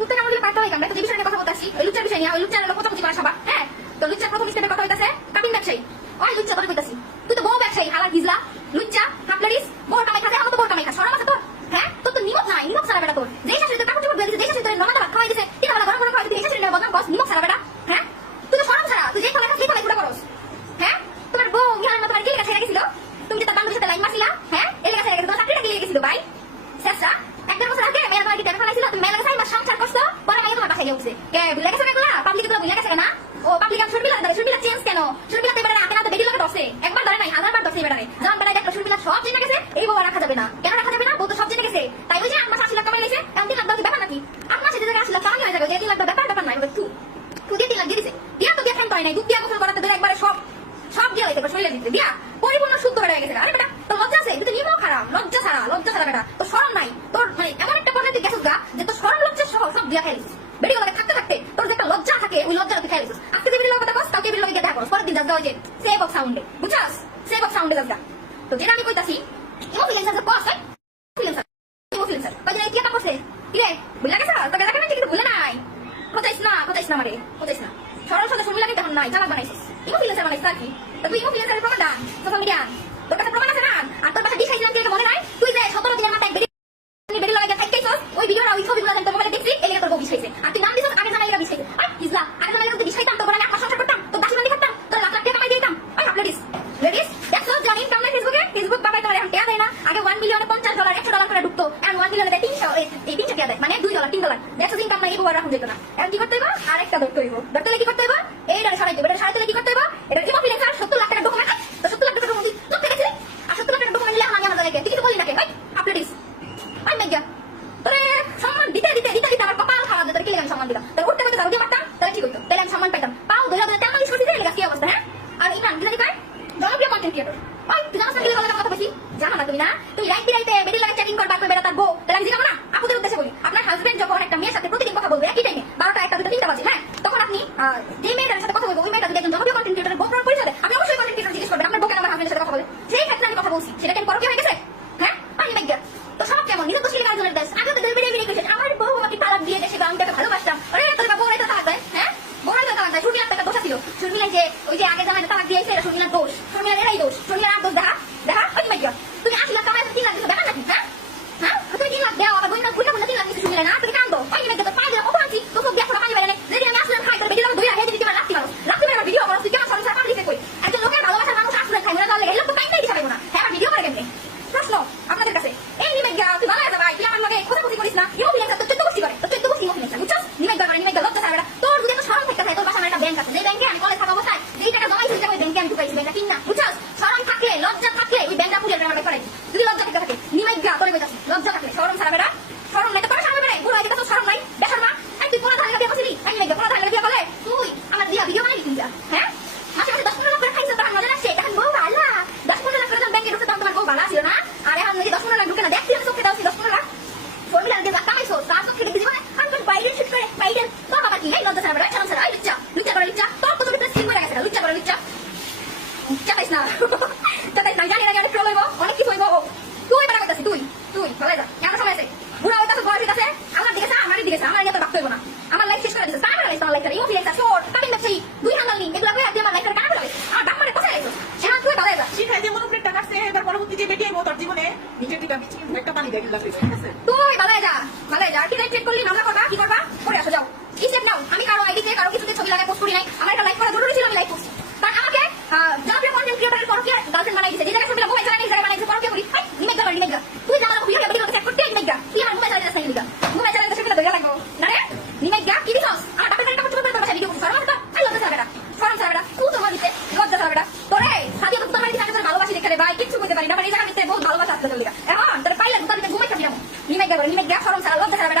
কুত্তে কামড় দিলে পারতে হয় আমরা তো যে বিষয় নিয়ে কথা বলতেছি ওই লুচ্চার বিষয় নিয়ে ওই লুচ্চার লোক কথা বলছি সবা হ্যাঁ তো লুচ্চার প্রথম স্টেপে কথা হইতাছে কাটিং ব্যবসায়ী ওই লুচ্চা তোর কইতাছি তুই তো বউ ব্যবসায়ী হালার হিজলা লুচ্চা হাপলারিস বড় কামাই খাতে আমার তো বড় কামাই খা শরম আছে তোর হ্যাঁ তোর তো নিমক নাই নিমক সারা বেটা তোর যেই শাশুড়ি তোর কাপড় চোপড় দিয়ে দিছে যেই শাশুড়ি তোর নমাটা ভাত খাওয়াই দিছে তিন বেলা গরম গরম খাওয়াই দিছে শাশুড়ি না বদনাম করস নিমক সারা বেটা হ্যাঁ তুই তো শরম ছাড়া তুই যেই ফলে খাস সেই ফলে ফুটা করস হ্যাঁ তোমার বউ গিয়ার মতো কি লেখা রেখেছিল তুমি যে তার বান্ধবীর সাথে লাইন মারছিলা হ্যাঁ এই লেখা রেখেছিল তোমার চাকরিটা কি লেগেছিল ভাই শেষরা এক বছর আগে মেয়ের তোমার কি টেবিল ফেলাইছিল তুমি মেয়ের কাছে সংসার করছো পরে মেয়ে তোমার বাসায় গেছে কে ভুলে গেছে এগুলা পাবলিকে তো ভুলে গেছে না ও পাবলিক আমি শুনবিলা দাও শুনবিলা চেঞ্জ কেন শুনবিলা তো এবারে আগে না তো বেডি লাগে দছে একবার ধরে নাই হাজারবার দছে এবারে জান বেলা দেখো শুনবিলা সব জেনে গেছে এই বউ রাখা যাবে না কেন রাখা যাবে না বউ তো সব জেনে গেছে তাই ওই যে 8 মাস 80 লাখ কামাই লাইছে এমন 3 লাখ দাও কি ব্যাপার নাকি 8 মাসে যদি 80 লাখ কামাই হয়ে যাবে যে 3 লাখ ব্যাপার নাই তুই দিয়ে 3 লাখ দিয়ে দিছে দিয়া তো দিয়া খান পারে নাই দুধ দিয়া গোসল করাতে ধরে একবারে সব দিয়া হইতে পারে শরীরে দিতে দিয়া পরিপূর্ণ শুদ্ধ হয়ে গেছে আরে বেটা তোর লজ্জা আছে তুই নিমো খারাপ লজ্জা ছাড়া বেটা তোর শরম নাই তোর মানে এমন একটা পর্যায়ে তুই গেছিস গা যে তোর শরম লজ্জা সব দিয়া খাইলিস বেটি গলায় থাকতে তোর যে একটা লজ্জা থাকে ওই লজ্জাটা তুই খাইলিস আজকে যে বিড়ি কথা কস কালকে বিড়ি লগে দেখা করস পরের দিন যাস যে সেভ অফ সাউন্ডে বুঝছস সেভ অফ সাউন্ডে যাস তো যেটা আমি কইতাছি ইমোফিলেন্সার কস ইমোফিলেন্সার কইলে কি কাম করছে কি রে বুঝলা গেছ তোকে দেখা নাই কিন্তু ভুলে নাই কোথাইছ না মারে কোথাইছ না সরল সরল শুনলা কিন্তু তখন নাই চালাক বানাইছিস ইমোফিলেন্সার বানাইছিস কি তো তুই ইমোফিলেন্সারের প্রমাণ দাও সোশ্যাল মিডিয়া তোর কাছে প্রমাণ আছে না আর তোর কাছে দিশাইছিলাম কি মনে নাই তুই যে 17 দিনের মাথায় বেরি লাগা থাকতেছস ওই ভিডিওটা ওই ছবিগুলো তোর মোবাইলে দেখছিস এই তোর বউ বিছাইছে আর তুই মান দিছস আগে জানাইলা বিছাইছে আর ইজলা আগে জানাইলা তো বিছাইতাম তো বলে না সংসার করতাম তো দাসি বান্দি করতাম তো লাখ লাখ টাকা কামাই দিতাম ওই লেডিস দেখছো জানিন কাম নাই ফেসবুক বাবাই তোমার এখন টাকা দেয় না আগে 1 মিলিয়নে $50 $100 করে ঢুকতো এখন 1 মিলিয়নে 300 এই 3 টাকা দেয় মানে $2 $3 দেখছো ইনকাম নাই এই বউ রাখুন যেত না এখন কি করতে হবে আরেকটা ধরতে হইব ধরতে কি করতে হবে এইটা সরাইতে হবে এটা সরাইতে কি করতে হবে এটা ইমোফিলেন্সার 70 লাখ টাকা ডকুমেন্ট তো 70 লাখ টাকা মধ্যে তো থেকে ছিল আর 70 লাখ টাকা ডকুমেন্ট নিলে আমি আমাদের লাগে তুই তো বলি না কে ভাই আপলোডিস আই মেগা তোরে সম্মান দিতে আমার কপাল খাওয়া দিতে কি আমি সম্মান দিতাম তোর উঠতে করতে দাও দিয়ে মারতাম তাহলে ঠিক হইতো তাহলে আমি সম্মান পাইতাম পাও ধরে ধরে তেল মালিশ করতে দিলে কি অবস্থা হ্যাঁ আর ইমরান দিলে পায় জনপ্রিয় কন্টেন্ট ক্রিয়েটর ওই তুই জানাস না গেলে কথা বেশি জানো না তুমি না তুমি রাইতে বেডি লাগে চ্যাটিং করবা কই বেটা তার বউ তাহলে আমি জিগাবো না আপুদের উদ্দেশ্যে বলি আপনার হাজবেন্ড যখন একটা মেয়ের সাথে প্রতিদিন কথা বলবে একই টাইমে 12টা 1টা 2টা 3টা বাজে হ্যাঁ তখন আপনি যে মেয়েটার সাথে কথা বলবো ওই মেয়েটা যদি একজন জনপ্রিয় কন্টেন্ট ক্রিয়েটরের বউ পরিচয় দেয় আপনি অবশ্যই কন্টেন্ট ক্রিয়েটর জিজ্ঞেস করবেন আপনার বউ কেন আমার হাজবেন্ডের সাথে কথা বলে সেই ক্ষেত্রে আমি কথা বলছি সেটা কেন পরকে হয়ে গেছে হ্যাঁ পানি মেগা তো সব কেমন নিজে তো শিলে একজনের দেশ আগে তো বেরিয়ে গেছে আমার বউ আমাকে তালাক দিয়ে দেশে আমি তাকে ভালোবাসতাম আরে তোর বউ এটা তালাক দেয় হ্যাঁ বউরা তো তালাক দেয় শুনলাম একটা দোষ ছিল শুনলাম যে ওই যে আগে জামাই তালাক দিয়েছে এটা শুনলাম দোষ শুনলাম এরাই দোষ শুনলাম আর দোষ দেখা ওই মেগা তুমি 80 লাখ কামাই 3 লাখ দিছো ব্যাপার নাকি হ্যাঁ তুমি 3 লাখ দাও আবার বইনা পুরো 3 লাখ দিছো শুনলে না তুমি কান্দো ওই মেগা তো 5 লাখ কত আছি তো সব দেখা পানি বেরানে যদি আমি আসলে খাই তোর বেটি লাগ 2 লাখ হেজে দিতে পারো রাখতে পারো ভিডিও করো তুই কেমন সংসার পাবলিক কই একজন লোকের ভালোবাসার মানুষ আসলে খাই না তাহলে এই লোক তো কাইন্দাই দিতে পারবো না হ্যাঁ ভিডিও করে কেমনে প্রশ্ন আপনাদের কাছে এই মেগা তুই ভালো আছে ভাই তুই আমার লগে কথা করিস না ইমোফিলেন্সার তো 14 বছর করে তো 14 বছর ইমোফিলেন্সার বুঝছস নিমেগা লজ্জা ছাড়া তোর যদি তো শরম থাকতে তোর বাসায় একটা ব্যাংক আছে যে ব্যাংকে আমি কলেজ থাকা অবস্থায় যেই টাকা জমাইছি ওই ব্যাংকে আমি ঢুকাইছি ব্যাংকটা কিনা বুঝছস শরম থাকলে লজ্জা থাকলে ওই ব্যাংকটা পুজো আমরা করে যদি লজ্জা থাকে নিমেগা তোর কইতাছি লজ্জা থাকলে শরম ছাড়া বেটা শরম নাই তো করে সামনে বেড়ে বুড়ো হয়ে গেছে শরম নাই দেখার মা এই তুই কোন ধারে বিয়ে করছিলি এই মেগা কোন ধারে বিয়ে করলে তুই আমার দিয়া ভিডিও বানাই দিছিস হ্যাঁ মাসে মাসে 10-15 লাখ করে খাইছিস তোর মজা লাগছে এখন বউ ভালো 10-15 লাখ করে ব্যাংকে ঢুকতে তোমার বউ ভালো ছিল না আর এখন যদি 10-15 লাখ ঢুকে না দেখছি আমি চোখে দাও 10-15 লাখ ফর্মুলা দিয়ে কামাইছো তার চোখে দেখি জীবনে আমি তো বাইরে শুট করে বাইরে তো বাবা কি এই লজ্জা ছাড়া বেটা শরম ছাড়া এই লুচ্চা করে লুচ্চা তোর কত ভিতরে স্কিন হয়ে গেছে লুচ্চা করে লুচ্চা চাটাইস না জানি না অনেক প্রবলেম অনেক কিছু হইব তুই বেটা করতেছিস তুই ভালো যা আমার সময় আছে বুড়া হইতাছ বয়স হইতাছে আমার দিকে আমার দিকে আমার নিয়ে তো ভাবতে হইব না আমার লাইফ শেষ করে দিছে তার লাইফ আমার লাইফটা ইমোফিলেন্সার শর্ট কাটিং ব্যবসায়ী 2 হাঙ্গাল নি এগুলা কই আদি আমার লাইফটা কাটা ফেলাবে আর বাপ মানে কোথায় আইছো সেটা তুই ভালো যা শিখাই যে মনোপ্রেট টাকা আছে এবার পরবর্তী যে বেটি আইবো তার জীবনে নিজের দিকে একটা পানি দেয় লাগবে ঠিক আছে তুই ভালো যা কি লাইফ চেক করলি মামলা করবা কি করবা করে আসো যাও কি স্টেপ নাও আমি কারো আইডিতে কারো কিছুতে ছবি লাগায় পোস্ট করি নাই আমার একটা লাইফ করা জরুরি ছিল আমি লাইফ করছি তার আমাকে জনপ্রিয় কন্টেন্ট ক্রিয়েটরের পরকে গার্লফ্রেন্ড বানাই দিয়েছে যে জায়গায় ছবিটা মোবাইল চালানি জায়গায় বানাইছে পরকে করি নিমেগা তুই জানা ভিডিও ভিডিও সেট করতে নিমেগা কি আমার মোবাইল চালাতে আসলে নিমেগা মোবাইল চালাতে ছবিটা ধরে লাগবো না রে নিমেগা কি দিছস আমার বাপের কাছে কাপড় চোপড় করে ভিডিও করছ আর ওটা আই লজ্জা ছাড়া শরম ছাড়া তুই তো মারিতে লজ্জা ছাড়া তোরে সাথী তো তোমার দিকে আগে ভালোবাসি দেখে রে ভাই কিছু বুঝতে পারি না মানে এই জায়গা মিতে বহুত ভালোবাসা আসলে লিগা এখন তোর পাইলা তোর দিকে ঘুমাই খাবি না নিমেগা শরম ছাড়া লজ্জা ছাড়া